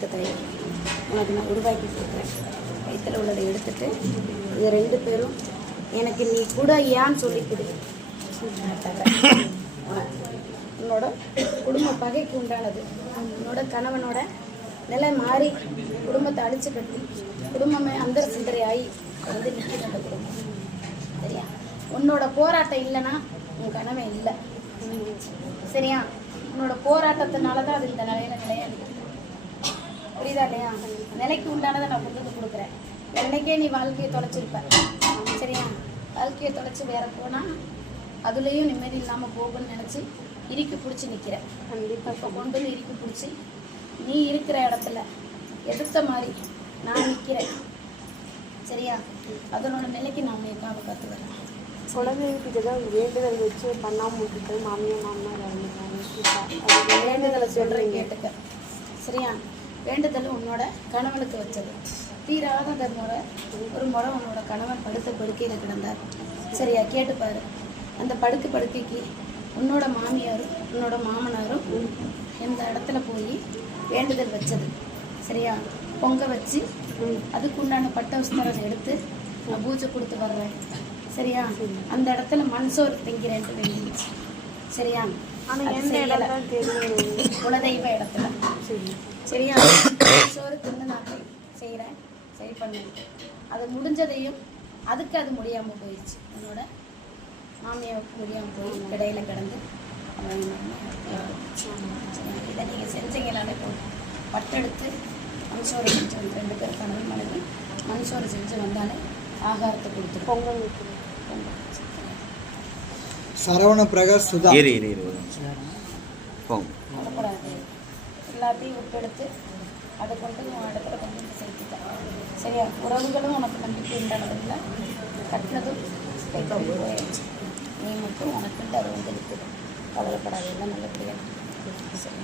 உனக்கு நான் உருவாக்கி கொடுக்குறேன். வயிற்றில் உள்ளதை எடுத்துட்டு இது 2 பேரும் எனக்கு நீ கூட ஏன்னு சொல்லி கொடு. உன்னோட குடும்ப பகைக்கு உண்டானது. உன்னோட கணவனோட நிலை மாறி குடும்பத்தை அழிச்சு கட்டி குடும்பமே அந்தர சிந்தரை ஆகி வந்து நிற்கிற அந்த குடும்பம். சரியா? உன்னோட போராட்டம் இல்லைன்னா உன் கணவன் இல்லை. சரியா? உன்னோட போராட்டத்தினால தான் அது இந்த நிலையில நிலையாது. புரியுதா இல்லையா? நிலைக்கு உண்டானதை நான் கொண்டு கொடுக்குறேன். என்னைக்கே நீ வாழ்க்கையை தொலைச்சிருப்ப. சரியா? வாழ்க்கையை தொலைச்சி வேற போனால் அதுலேயும் நிம்மதி இல்லாமல் போகும்னு நினச்சி இறுக்கி பிடிச்சி நிற்கிறேன். கண்டிப்பாக இப்போ கொண்டு வந்து இறுக்கி பிடிச்சி நீ இருக்கிற இடத்துல எதிர்த்த மாதிரி நான் நிற்கிறேன். சரியா? அதனோட நிலைக்கு நான் உன்னை கற்று வரேன். குழந்தைகிட்ட தான் வேண்டுதல் வச்சு பண்ணாமல் விட்டுட்டு மாமியார் அது வேண்டுதலை சொல்கிறேன் கேட்டுக்க. சரியா? வேண்டுதல் உன்னோட கணவனுக்கு வச்சது. தீராத அந்த முறை ஒரு முறை உன்னோட கணவன் படுத்த படுக்கையில் கிடந்தார். சரியா? கேட்டுப்பாரு. அந்த படுக்கைக்கு உன்னோட மாமியாரும் உன்னோட மாமனாரும் இந்த இடத்துல போய் வேண்டுதல் வச்சது. சரியா? பொங்க வச்சு அதுக்குண்டான பட்ட வஸ்திரத்தை எடுத்து நான் பூஜை கொடுத்து வர்றேன். சரியா? அந்த இடத்துல மண்சோறு திங்கிறேன்ட்டு வேண்டிச்சு. சரியா? குலதெய்வ இடத்துல. சரியா? சோறு தின்னு நான் செய்கிறேன், சரி பண்ணேன். அது முடிஞ்சதையும் அதுக்கு அது முடியாமல் போயிடுச்சு. என்னோட மாமியாவுக்கு முடியாமல் போய் இடையில கிடந்து இதை நீங்கள் செஞ்சீங்களாலே போதும். பட்டெடுத்து மண்சோறு செஞ்சு வந்து 2 பேர் கணவன் மனைவி மண்சோறு செஞ்சு வந்தாலே ஆகாரத்தை கொடுத்து பொங்கல் பொங்கல் சரவண பிரகாஷ் சுதா போடக்கூடாது. எல்லாத்தையும் உப்பெடுத்து அதை கொண்டு இடத்துல கொண்டு வந்து சேர்த்துட்டேன். சரியா? உறவுகளும் உனக்கு நம்பிக்கை உண்டானதில்லை. கட்டினதும் போயிடுச்சு. நீ மட்டும் உனக்குண்டு அதை வந்து இருக்குது. கவலைப்படாது. எல்லாம் நல்லபடியாக. சரி.